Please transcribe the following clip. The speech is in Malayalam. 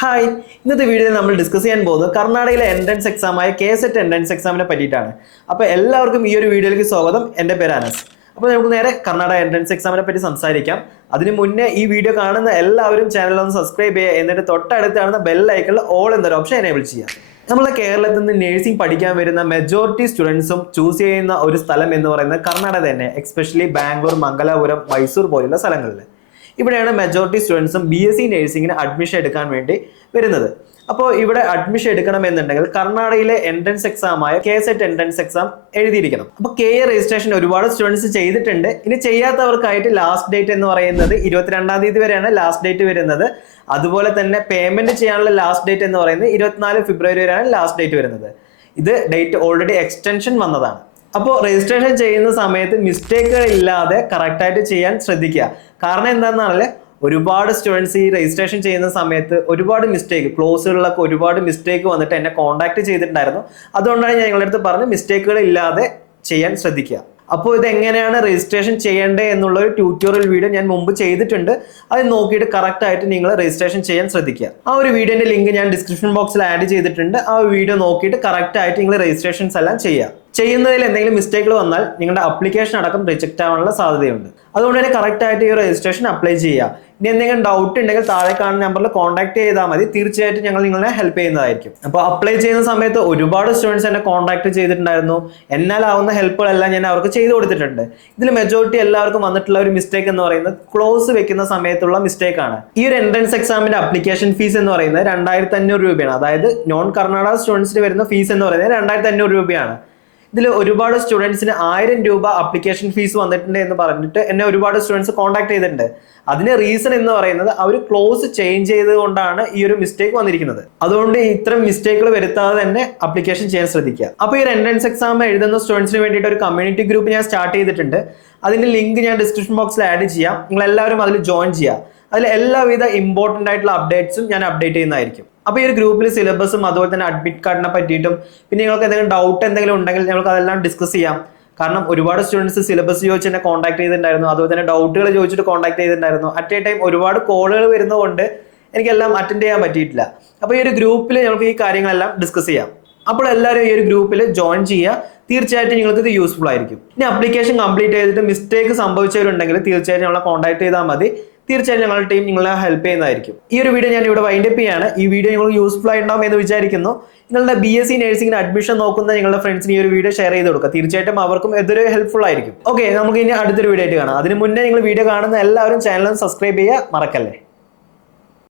ഹായ്, ഇന്നത്തെ വീഡിയോയിൽ നമ്മൾ ഡിസ്കസ് ചെയ്യാൻ പോകുന്നത് കർണാടകയിലെ എൻട്രൻസ് എക്സാമായ KSET എൻട്രൻസ് എക്സാമിനെ പറ്റിയിട്ടാണ്. അപ്പോൾ എല്ലാവർക്കും ഈ ഒരു വീഡിയോയിലേക്ക് സ്വാഗതം. എൻ്റെ പേര് അനസ്. അപ്പോൾ നമുക്ക് നേരെ കർണാടക എൻട്രൻസ് എക്സാമിനെ പറ്റി സംസാരിക്കാം. അതിന് മുന്നേ ഈ വീഡിയോ കാണുന്ന എല്ലാവരും ചാനൽ ഒന്ന് സബ്സ്ക്രൈബ് ചെയ്യുക, എന്നിട്ട് തൊട്ടടുത്ത് കാണുന്ന ബെൽ ഐക്കണിൽ ഓൾ എന്നൊരു ഓപ്ഷൻ എനേബിൾ ചെയ്യുക. നമ്മളെ കേരളത്തിൽ നിന്ന് നഴ്സിംഗ് പഠിക്കാൻ വരുന്ന മെജോറിറ്റി സ്റ്റുഡൻസും ചൂസ് ചെയ്യുന്ന ഒരു സ്ഥലം എന്ന് പറയുന്നത് കർണാടക തന്നെ, എക്സ്പെഷ്യലി ബാംഗ്ലൂർ, മംഗലാപുരം, മൈസൂർ പോലുള്ള സ്ഥലങ്ങളിൽ. ഇവിടെയാണ് മെജോറിറ്റി സ്റ്റുഡൻസും BSc നഴ്സിംഗിന് അഡ്മിഷൻ എടുക്കാൻ വേണ്ടി വരുന്നത്. അപ്പോൾ ഇവിടെ അഡ്മിഷൻ എടുക്കണമെന്നുണ്ടെങ്കിൽ കർണാടകയിലെ എൻട്രൻസ് എക്സാമായ KSET എൻട്രൻസ് എക്സാം എഴുതിയിരിക്കണം. അപ്പോൾ KA രജിസ്ട്രേഷൻ ഒരുപാട് സ്റ്റുഡൻസ് ചെയ്തിട്ടുണ്ട്. ഇനി ചെയ്യാത്തവർക്കായിട്ട് ലാസ്റ്റ് ഡേറ്റ് എന്ന് പറയുന്നത് 22-ാം തീയതി വരെയാണ് ലാസ്റ്റ് ഡേറ്റ് വരുന്നത്. അതുപോലെ തന്നെ പേയ്മെന്റ് ചെയ്യാനുള്ള ലാസ്റ്റ് ഡേറ്റ് എന്ന് പറയുന്നത് 24 ഫെബ്രുവരി വരെയാണ് ലാസ്റ്റ് ഡേറ്റ് വരുന്നത്. ഇത് ഡേറ്റ് ഓൾറെഡി എക്സ്റ്റൻഷൻ വന്നതാണ്. അപ്പോൾ രജിസ്ട്രേഷൻ ചെയ്യുന്ന സമയത്ത് മിസ്റ്റേക്കുകൾ ഇല്ലാതെ കറക്റ്റായിട്ട് ചെയ്യാൻ ശ്രദ്ധിക്കുക. കാരണം എന്താണെന്നാണല്ലേ, ഒരുപാട് സ്റ്റുഡൻസ് ഈ രജിസ്ട്രേഷൻ ചെയ്യുന്ന സമയത്ത് ഒരുപാട് മിസ്റ്റേക്ക്, ക്ലോസുകളിലൊക്കെ ഒരുപാട് മിസ്റ്റേക്ക് വന്നിട്ട് എന്നെ കോൺടാക്ട് ചെയ്തിട്ടുണ്ടായിരുന്നു. അതുകൊണ്ടാണ് ഞാൻ നിങ്ങളുടെ അടുത്ത് പറഞ്ഞ് മിസ്റ്റേക്കുകൾ ഇല്ലാതെ ചെയ്യാൻ ശ്രദ്ധിക്കുക. അപ്പോൾ ഇത് എങ്ങനെയാണ് രജിസ്ട്രേഷൻ ചെയ്യേണ്ടത് എന്നുള്ള ഒരു ട്യൂട്ടോറിയൽ വീഡിയോ ഞാൻ മുമ്പ് ചെയ്തിട്ടുണ്ട്. അത് നോക്കിയിട്ട് കറക്റ്റ് ആയിട്ട് നിങ്ങൾ രജിസ്ട്രേഷൻ ചെയ്യാൻ ശ്രദ്ധിക്കുക. ആ ഒരു വീഡിയോന്റെ ലിങ്ക് ഞാൻ ഡിസ്ക്രിപ്ഷൻ ബോക്സിൽ ആഡ് ചെയ്തിട്ടുണ്ട്. ആ വീഡിയോ നോക്കിയിട്ട് കറക്റ്റ് ആയിട്ട് നിങ്ങൾ രജിസ്ട്രേഷൻസ് എല്ലാം ചെയ്യുക. ചെയ്യുന്നതിൽ എന്തെങ്കിലും മിസ്റ്റേക്കുകൾ വന്നാൽ നിങ്ങളുടെ അപ്ലിക്കേഷൻ അടക്കം റിജക്റ്റ് ആവാനുള്ള സാധ്യതയുണ്ട്. അതുകൊണ്ട് തന്നെ കറക്റ്റ് ആയിട്ട് ഈ രജിസ്ട്രേഷൻ അപ്ലൈ ചെയ്യുക. ഇനി എന്തെങ്കിലും ഡൗട്ട് ഉണ്ടെങ്കിൽ താഴെ കാണുന്ന നമ്പറിൽ കോൺടാക്ട് ചെയ്താൽ മതി. തീർച്ചയായിട്ടും ഞങ്ങൾ നിങ്ങളെ ഹെൽപ്പ് ചെയ്യുന്നതായിരിക്കും. അപ്പോൾ അപ്ലൈ ചെയ്യുന്ന സമയത്ത് ഒരുപാട് സ്റ്റുഡൻസ് എന്നെ കോൺടാക്ട് ചെയ്തിട്ടുണ്ടായിരുന്നു. എന്നാലാവുന്ന ഹെൽപ്പുകളെല്ലാം ഞാൻ അവർക്ക് ചെയ്തു കൊടുത്തിട്ടുണ്ട്. ഇതിൽ മെജോറിറ്റി എല്ലാവർക്കും വന്നിട്ടുള്ള ഒരു മിസ്റ്റേക്ക് എന്ന് പറയുന്നത് ക്ലോസ് വെക്കുന്ന സമയത്തുള്ള മിസ്റ്റേക്ക് ആണ്. ഈ ഒരു എൻട്രൻസ് എക്സാമിന്റെ അപ്ലിക്കേഷൻ ഫീസ് എന്ന് പറയുന്നത് 2500 രൂപയാണ്. അതായത് നോൺ കർണാടക സ്റ്റുഡൻസിന് വരുന്ന ഫീസ് എന്ന് പറയുന്നത് 2500 രൂപയാണ്. ഇതിൽ ഒരുപാട് സ്റ്റുഡൻസിന് 1000 രൂപ അപ്ലിക്കേഷൻ ഫീസ് വന്നിട്ടുണ്ട് എന്ന് പറഞ്ഞിട്ട് എന്നെ ഒരുപാട് സ്റ്റുഡൻസ് കോൺടാക്ട് ചെയ്തിട്ടുണ്ട്. അതിന് റീസൺ എന്ന് പറയുന്നത് അവർ ക്ലോസ് ചേഞ്ച് ചെയ്തുകൊണ്ടാണ് ഈ ഒരു മിസ്റ്റേക്ക് വന്നിരിക്കുന്നത്. അതുകൊണ്ട് ഇത്തരം മിസ്റ്റേക്കുകൾ വരുത്താതെ തന്നെ അപ്ലിക്കേഷൻ ചെയ്യാൻ ശ്രദ്ധിക്കുക. അപ്പോൾ ഈ എൻട്രൻസ് എക്സാം എഴുതുന്ന സ്റ്റുഡൻസിന് വേണ്ടിയിട്ട് ഒരു കമ്മ്യൂണിറ്റി ഗ്രൂപ്പ് ഞാൻ സ്റ്റാർട്ട് ചെയ്തിട്ടുണ്ട്. അതിന്റെ ലിങ്ക് ഞാൻ ഡിസ്ക്രിപ്ഷൻ ബോക്സിൽ ആഡ് ചെയ്യാം. നിങ്ങൾ എല്ലാവരും അതിൽ ജോയിൻ ചെയ്യുക. അതിൽ എല്ലാവിധ ഇമ്പോർട്ടൻ്റ് ആയിട്ടുള്ള അപ്ഡേറ്റ്സും ഞാൻ അപ്ഡേറ്റ് ചെയ്യുന്നതായിരിക്കും. അപ്പോൾ ഈ ഒരു ഗ്രൂപ്പിൽ സിലബസും അതുപോലെ തന്നെ അഡ്മിറ്റ് കാർഡിനെ പറ്റിയിട്ടും പിന്നെ നിങ്ങൾക്ക് എന്തെങ്കിലും ഡൗട്ട് എന്തെങ്കിലും ഉണ്ടെങ്കിൽ ഞങ്ങൾക്ക് അതെല്ലാം ഡിസ്കസ് ചെയ്യാം. കാരണം ഒരുപാട് സ്റ്റുഡൻസ് സിലബസ് ചോദിച്ച് എന്നെ കോൺടാക്ട് ചെയ്തിട്ടുണ്ടായിരുന്നു. അതുപോലെ തന്നെ ഡൗട്ടുകൾ ചോദിച്ചിട്ട് കോൺടാക്ട് ചെയ്തിട്ടുണ്ടായിരുന്നു. അറ്റ് എ ടൈം ഒരുപാട് കോളുകൾ വരുന്നതുകൊണ്ട് എനിക്കെല്ലാം അറ്റൻഡ് ചെയ്യാൻ പറ്റിയിട്ടില്ല. അപ്പോൾ ഈ ഒരു ഗ്രൂപ്പിൽ ഞങ്ങൾക്ക് ഈ കാര്യങ്ങളെല്ലാം ഡിസ്കസ് ചെയ്യാം. അപ്പോൾ എല്ലാവരും ഈ ഒരു ഗ്രൂപ്പിൽ ജോയിൻ ചെയ്യുക. തീർച്ചയായിട്ടും നിങ്ങൾക്ക് ഇത് യൂസ്ഫുൾ ആയിരിക്കും. ഇനി അപ്ലിക്കേഷൻ കംപ്ലീറ്റ് ചെയ്തിട്ട് മിസ്റ്റേക്ക് സംഭവിച്ചവരുണ്ടെങ്കിൽ തീർച്ചയായിട്ടും ഞങ്ങളെ കോൺടാക്ട് ചെയ്താൽ മതി. തീർച്ചയായും ഞങ്ങളുടെ ടീം നിങ്ങളെ ഹെൽപ്പ് ചെയ്യുന്നതായിരിക്കും. ഈ ഒരു വീഡിയോ ഞാൻ ഇവിടെ വൈൻഡപ്പ് ചെയ്യാണ്. ഈ വീഡിയോ നിങ്ങൾക്ക് യൂസ്ഫുൾ ആയിട്ടുണ്ടാവും എന്ന് വിചാരിക്കുന്നു. നിങ്ങളുടെ BSc നഴ്സിംഗിന് അഡ്മിഷൻ നോക്കുന്ന നിങ്ങളുടെ ഫ്രണ്ട്സിന് ഈ ഒരു വീഡിയോ ഷെയർ ചെയ്ത് കൊടുക്കുക. തീർച്ചയായിട്ടും അവർക്കും ഇതൊരു ഹെൽപ്ഫുൾ ആയിരിക്കും. ഓക്കെ, നമുക്ക് ഇനി അടുത്തൊരു വീഡിയോ ആയിട്ട് കാണാം. അതിന് മുന്നേ നിങ്ങൾ വീഡിയോ കാണുന്ന എല്ലാവരും ചാനൽ സബ്സ്ക്രൈബ് ചെയ്യുക മറക്കല്ലേ.